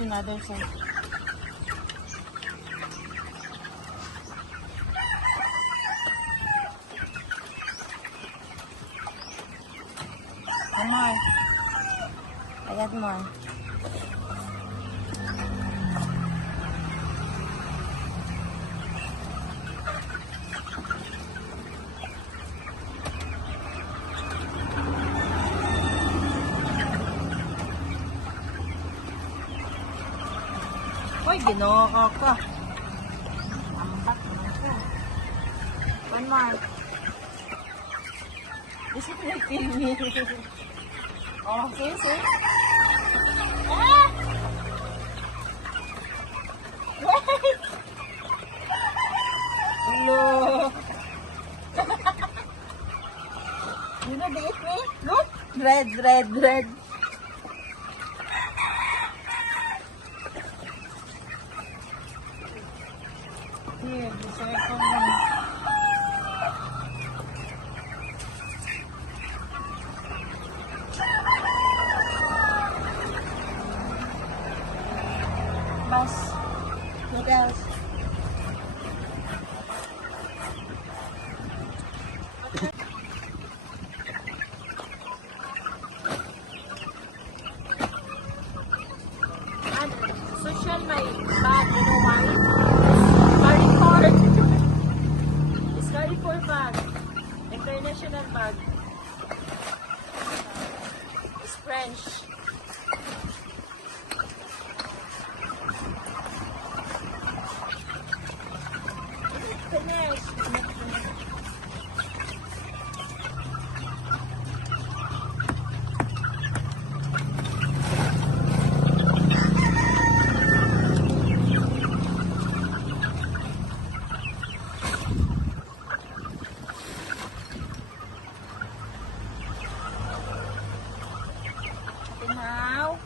in other side. Come on. I got more. Uy, ginoo ka. Ampak naman ko. One more. This is making me. Oh, see? Ah! Wait! Hello! You know they eat me? Look! Red. Here, the second one. Bas, what else? And social my bag, you know why? It's Carrefour bag. International bag. It's French. Finish. Now,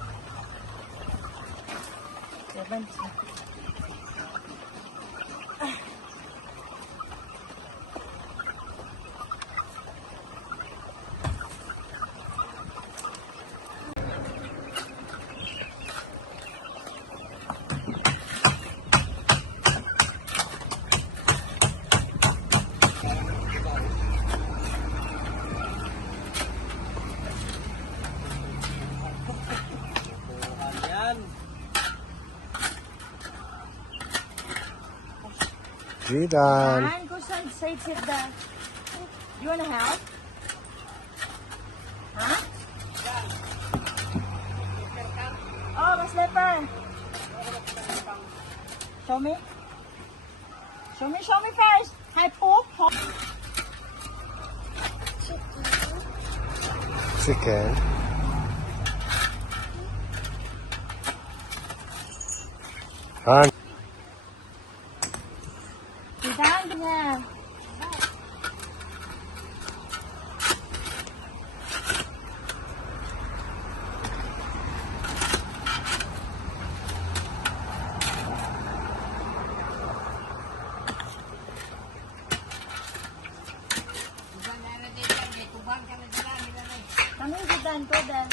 7. Jidan. And go side, sit there. You wanna help? Huh? Oh, my slipper. Show me. Show me first. Hi, poop. Chicken. Han. Jidan niya. Kami Jidan ko dahil.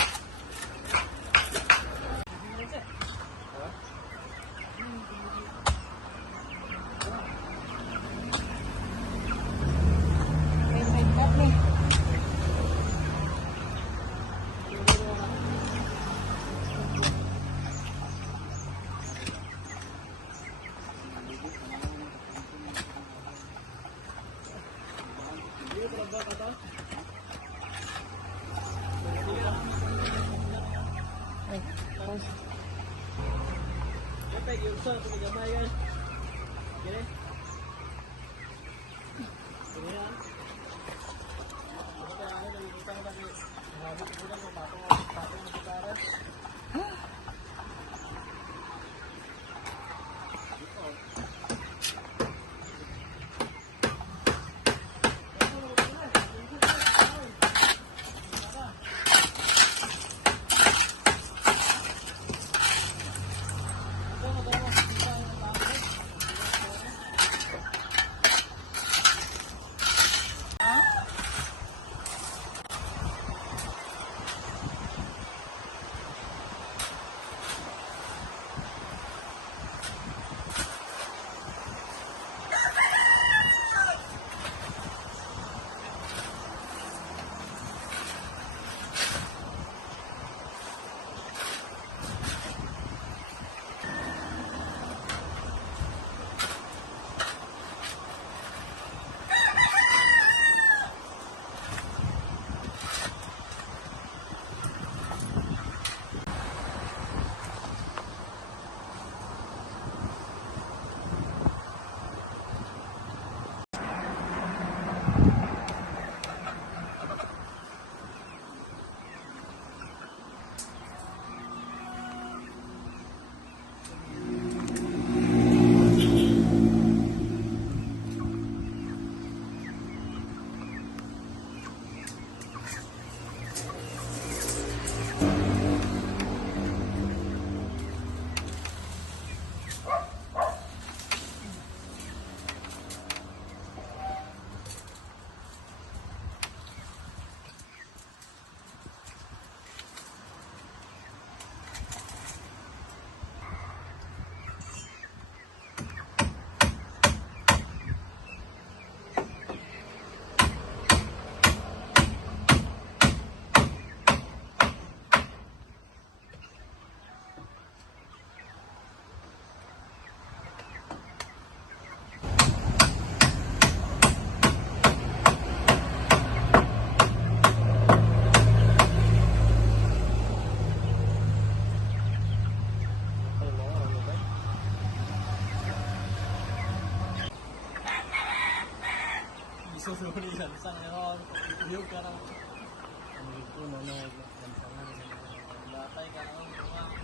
Susuli lansang yun. Iyog ka lang. Ang ito na na. Lansangan. Latay ka lang.